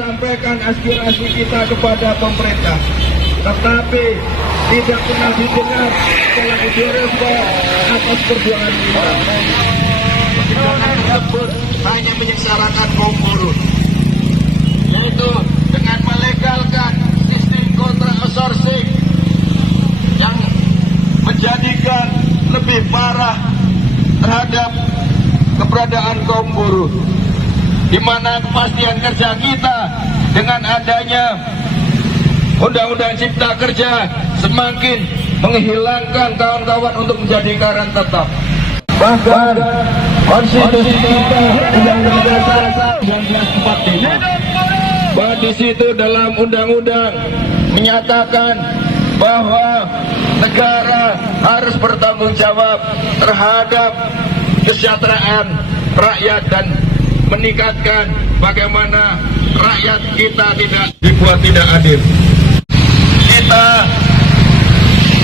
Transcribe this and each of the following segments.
sampaikan aspirasi kita kepada pemerintah, tetapi tidak pernah didengar oleh direktur atas perjuangan kita. Perjuangan tersebut hanya menyengsarakan kaum buruh, yaitu dengan melegalkan sistem kontrak outsourcing yang menjadikan lebih parah terhadap keberadaan kaum buruh, di mana kepastian kerja kita dengan adanya Undang-Undang Cipta Kerja semakin menghilangkan kawan-kawan untuk menjadi karyawan tetap. Bahkan konstitusi kita Undang-Undang Dasar 1945 bahwa di situ dalam undang-undang menyatakan bahwa negara harus bertanggung jawab terhadap kesejahteraan rakyat dan meningkatkan bagaimana rakyat kita tidak dibuat tidak adil. Kita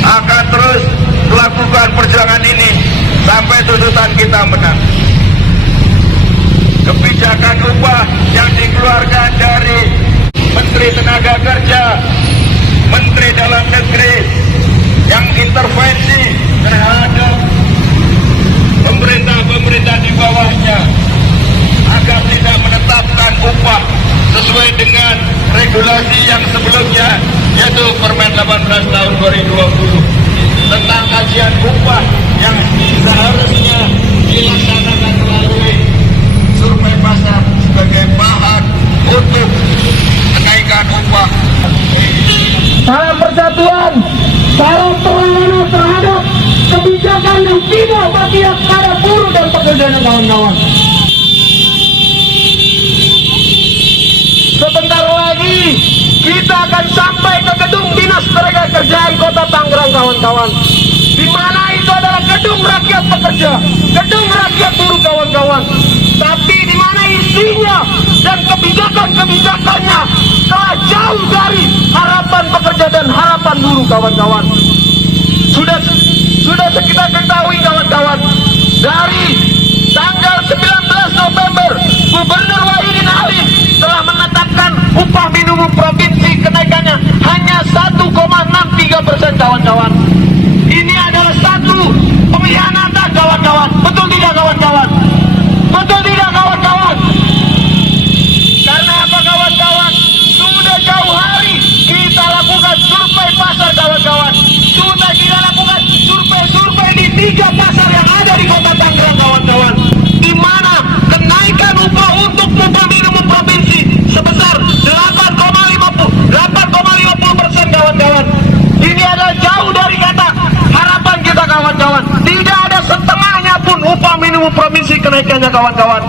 akan terus melakukan perjuangan ini sampai tuntutan kita menang. Kebijakan upah yang dikeluarkan dari Menteri Tenaga Kerja, Menteri Dalam Negeri yang intervensi terhadap pemerintah di bawahnya agar tidak menetapkan upah sesuai dengan regulasi yang sebelumnya, yaitu Permen 18 tahun 2020 tentang kajian upah yang seharusnya dilaksanakan melalui survei pasar sebagai bahan untuk kenaikan upah. Salam persatuan, salam perlawanan terhadap kebijakan yang tidak berpihak pada buruh dan pekerja dan kawan-kawan. Sebentar lagi kita akan sampai ke gedung Dinas Tenaga Kerjaan Kota Tangerang, kawan-kawan. Di mana itu adalah gedung rakyat pekerja, gedung rakyat buruh, kawan-kawan. Tapi di mana isinya dan kebijakan-kebijakannya telah jauh dari harapan pekerja dan harapan buruh, kawan-kawan. Sudah kita ketahui, kawan-kawan, dari tanggal 19 November Gubernur Wahidin Halim telah menetapkan upah minimum provinsi kenaikannya hanya 1,63%, kawan-kawan. Ini adalah satu pengkhianatan, kawan-kawan. Betul tidak, kawan-kawan? Betul tidak, kawan-kawan? Karena apa, kawan-kawan? Sudah jauh hari kita lakukan survei pasar, kawan-kawan. Sudah kita lakukan survei di 3 pasar yang ada di Kota Tangerang, kawan-kawan. Di mana kenaikan upah untuk upah minimum provinsi sebesar 8,50%, kawan-kawan. Ini adalah jauh dari kata harapan kita, kawan-kawan. Tidak ada setengahnya pun upah minimum provinsi kenaikannya, kawan-kawan.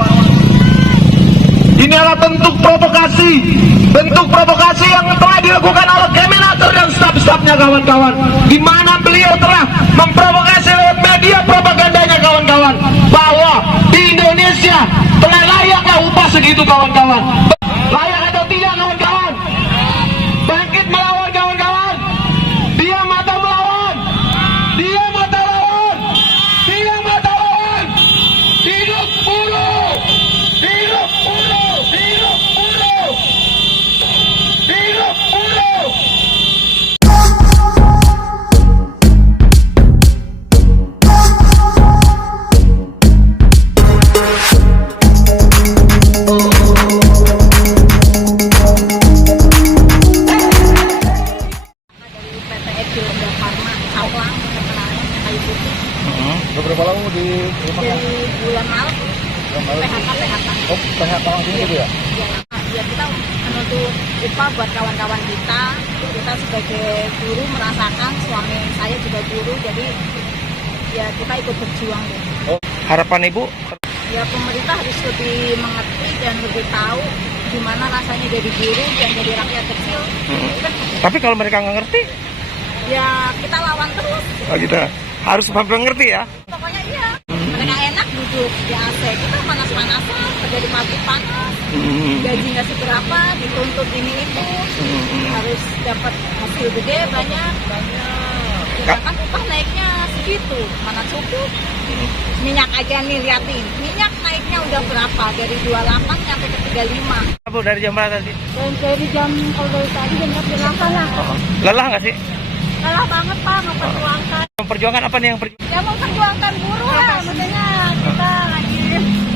Ini adalah bentuk provokasi yang telah dilakukan oleh Kemenaker dan staf-stafnya, kawan-kawan. Di mana beliau telah memprovokasi lewat media propagandanya, kawan-kawan, bahwa di Indonesia telah layaklah upah segitu, kawan-kawan. Layak atau tidak, kawan-kawan? Bangkit melawan, kawan-kawan. Diam atau melawan? Diam atau lawan? Diam atau lawan? Hidup buruh! Hidup buruh! Hidup buruh! Hidup buruh! Berapa lama di rumah? Dari bulan Maret. PHK. Oh, PHK langsung gitu ya? Ya kita menuntut upah buat kawan-kawan kita. Kita sebagai guru merasakan, suami saya juga guru, jadi ya kita ikut berjuang. Oh, harapan Ibu? Ya pemerintah harus lebih mengerti dan lebih tahu gimana rasanya jadi guru dan jadi rakyat kecil. Kan, Tapi kalau mereka nggak ngerti? ya kita lawan terus. Oh gitu. Harus benar-benar ngerti ya? Pokoknya iya. Mereka enak duduk di AC, kita panas-panasan, kerja di pabrik panas, gaji nggak seberapa, dituntut ini itu, harus dapat hasil gede banyak. Sedangkan upah naiknya segitu, mana cukup. Minyak aja nih, liatin, minyak naiknya udah berapa? Dari 28 sampai ke 35. Bu, dari jam berapa tadi? Dan dari jam, kalau dari tadi jam 8 lah. Lelah nggak sih? Lelah banget Pak, memperjuangkan. Memperjuangkan apa nih yang Ya memperjuangkan buruh lah, maksudnya kita lagi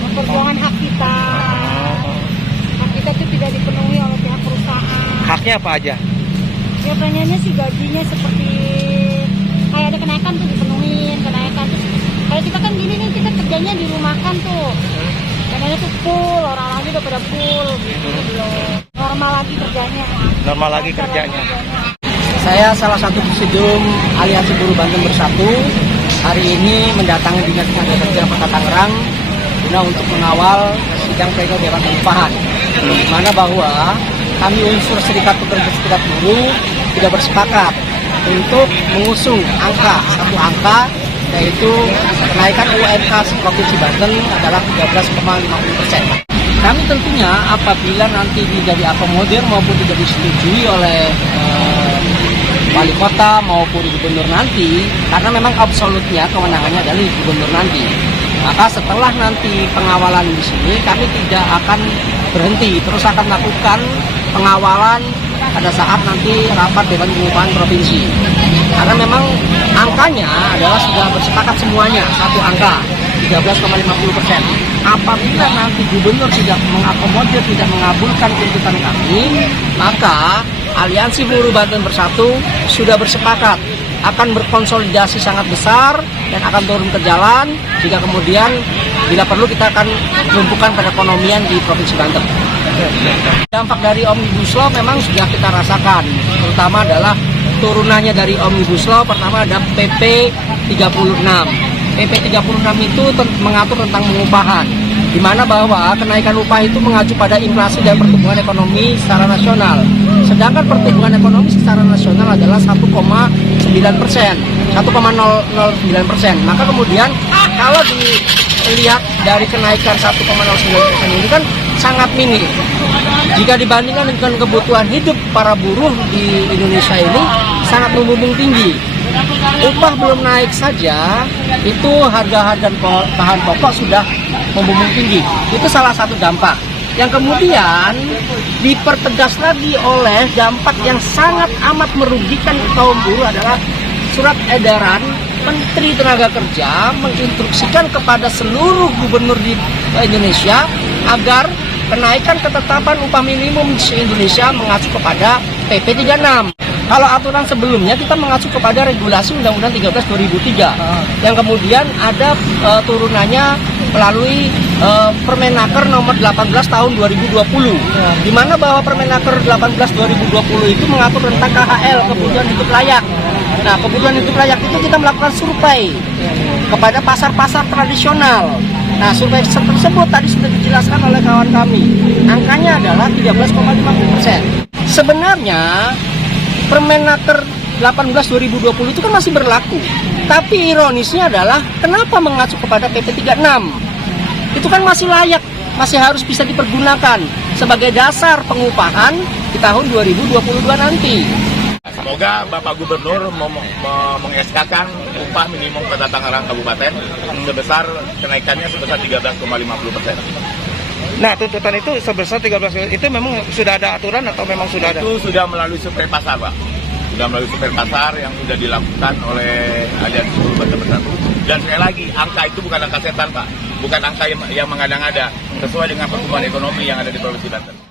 memperjuangkan hak kita. Hak kita itu tidak dipenuhi oleh pihak perusahaan. haknya apa aja? Ya pengennya sih gajinya seperti kayak ada kenaikan tuh dipenuhin, kenaikan tuh. Kayak kita kan gini nih, kita kerjanya di rumah kan tuh. Kadangnya tuh full, orang-orang udah pada full gitu loh. Normal lagi kerjanya. Normal lagi kerjanya. Saya salah satu presidium Aliansi Buruh Banten Bersatu. Hari ini mendatangi Dinas Tenaga Kerja Kota Tangerang guna untuk mengawal sidang pleno Dewan Pengupahan. Di mana bahwa kami unsur Serikat Pekerja Serikat Buruh tidak bersepakat untuk mengusung satu angka yaitu kenaikan UMK Provinsi Banten adalah 13,50%. Kami tentunya apabila nanti tidak diakomodir maupun tidak disetujui oleh wali kota maupun gubernur nanti, karena memang absolutnya kewenangannya adalah gubernur nanti. Maka setelah nanti pengawalan di sini, kami tidak akan berhenti, terus akan melakukan pengawalan pada saat nanti rapat Dewan Pengupahan Provinsi. Karena memang angkanya adalah sudah bersepakat semuanya, satu angka, 13,50%. Apabila nanti gubernur tidak mengakomodir, tidak mengabulkan tuntutan kami, maka Aliansi Buruh Banten Bersatu sudah bersepakat akan berkonsolidasi sangat besar dan akan turun ke jalan jika kemudian bila perlu kita akan menumpukan perekonomian di Provinsi Banten. Dampak dari Omnibus Law memang sudah kita rasakan, terutama adalah turunannya dari Omnibus Law. Pertama ada PP 36. PP 36 itu mengatur tentang pengupahan, di mana bahwa kenaikan upah itu mengacu pada inflasi dan pertumbuhan ekonomi secara nasional. Sedangkan pertumbuhan ekonomi secara nasional adalah 1,9%, 1,009%. Maka kemudian kalau dilihat dari kenaikan 1,09% ini kan sangat minim. Jika dibandingkan dengan kebutuhan hidup para buruh di Indonesia ini sangat membumbung tinggi. Upah belum naik saja, itu harga-harga bahan pokok sudah membumbung tinggi. Itu salah satu dampak. Yang kemudian dipertegas lagi oleh dampak yang sangat amat merugikan kaum buruh adalah surat edaran Menteri Tenaga Kerja menginstruksikan kepada seluruh gubernur di Indonesia agar kenaikan ketetapan upah minimum di Indonesia mengacu kepada PP 36. Kalau aturan sebelumnya kita mengacu kepada regulasi Undang-Undang 13 2003 yang kemudian ada turunannya melalui Permenaker nomor 18 tahun 2020, di mana bahwa Permenaker 18 2020 itu mengatur tentang KHL, kebutuhan hidup layak. Nah, kebutuhan hidup layak itu kita melakukan survei kepada pasar-pasar tradisional. Nah, survei tersebut tadi sudah dijelaskan oleh kawan kami. Angkanya adalah 13,50%. Sebenarnya Permenaker 18 2020 itu kan masih berlaku. Tapi ironisnya adalah kenapa mengacu kepada PP 36? Itu kan masih layak, masih harus bisa dipergunakan sebagai dasar pengupahan di tahun 2022 nanti. Semoga Bapak Gubernur mengeskakan upah minimum Kota Tangerang Kabupaten sebesar kenaikannya sebesar 13,50%. Nah, tuntutan itu sebesar 13 itu memang sudah ada aturan atau memang sudah ada? Itu sudah melalui survei pasar, Pak. Sudah melalui survei pasar yang sudah dilakukan oleh Aliansi Buruh Banten Bersatu. Dan sekali lagi, angka itu bukan angka setan, Pak. Bukan angka yang mengada-ngada, sesuai dengan pertumbuhan ekonomi yang ada di Provinsi Banten.